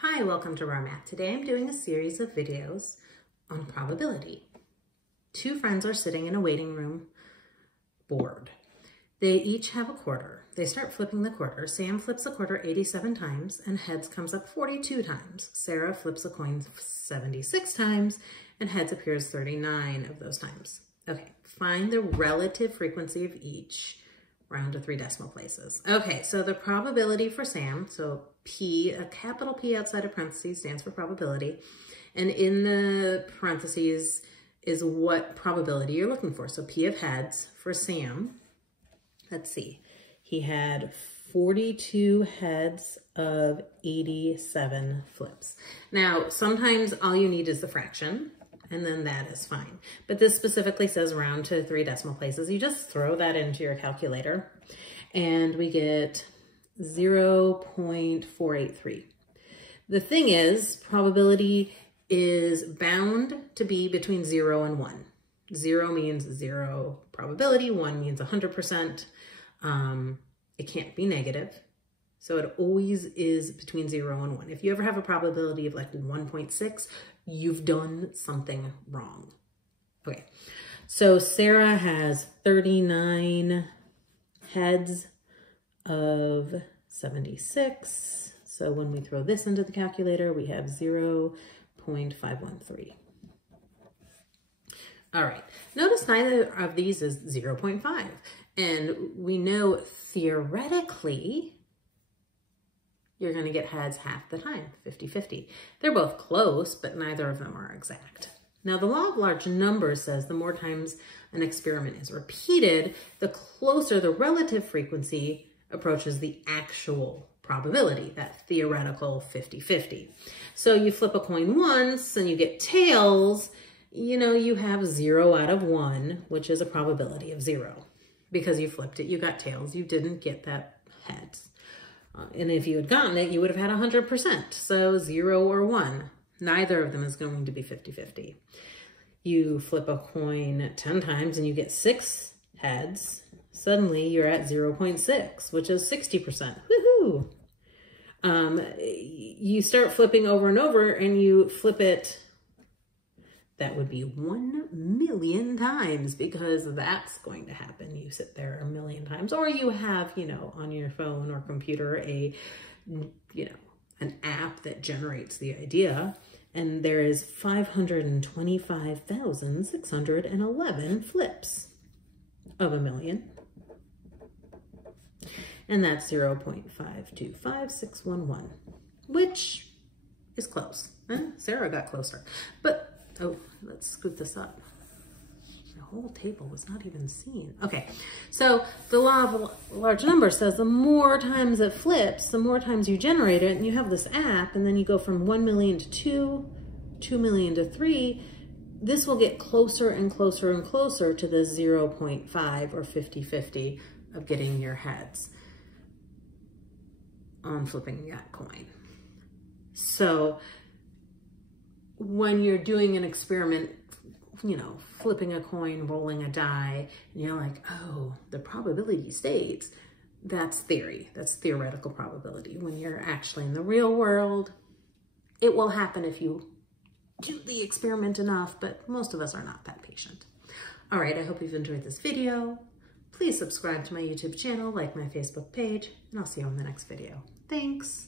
Hi, welcome to Raw Math. Today I'm doing a series of videos on probability. Two friends are sitting in a waiting room, bored. They each have a quarter. They start flipping the quarter. Sam flips a quarter 87 times and heads comes up 42 times. Sarah flips a coin 76 times and heads appears 39 of those times. Okay, find the relative frequency of each. Round to 3 decimal places. Okay, so the probability for Sam, so P, a capital P outside of parentheses stands for probability, and in the parentheses is what probability you're looking for. So P of heads for Sam, let's see, he had 42 heads of 87 flips. Now, sometimes all you need is the fraction, and then that is fine. But this specifically says round to 3 decimal places. You just throw that into your calculator and we get 0.483. The thing is, probability is bound to be between 0 and 1. 0 means 0 probability, 1 means 100%. It can't be negative. So it always is between 0 and 1. If you ever have a probability of like 1.6, you've done something wrong. Okay, so Sarah has 39 heads of 76. So when we throw this into the calculator, we have 0.513. All right, notice neither of these is 0.5. And we know theoretically, you're going to get heads half the time, 50-50. They're both close, but neither of them are exact. Now, the law of large numbers says the more times an experiment is repeated, the closer the relative frequency approaches the actual probability, that theoretical 50-50. So you flip a coin once and you get tails, you know, you have 0 out of 1, which is a probability of 0. Because you flipped it, you got tails, you didn't get that heads. And if you had gotten it, you would have had 100%. So 0 or 1, neither of them is going to be 50-50. You flip a coin 10 times and you get 6 heads. Suddenly you're at 0.6, which is 60%. Woohoo! You start flipping over and over and you flip it, that would be 1 million times, because that's going to happen. You sit there a million times, or you have, you know, on your phone or computer, an app that generates the idea. And there is 525,611 flips of a million. And that's 0.525611, which is close. Sarah got closer, but oh, let's scoot this up. The whole table was not even seen. Okay, so the law of large numbers says the more times it flips, the more times you generate it, and you have this app, and then you go from 1 million to 2, 2 million to 3, this will get closer and closer and closer to the 0.5 or 50-50 of getting your heads on flipping that coin. So when you're doing an experiment, you know, flipping a coin, rolling a die, and you're like, oh, the probability states, that's theory. That's theoretical probability. When you're actually in the real world, it will happen if you do the experiment enough, but most of us are not that patient. All right, I hope you've enjoyed this video. Please subscribe to my YouTube channel, like my Facebook page, and I'll see you on the next video. Thanks.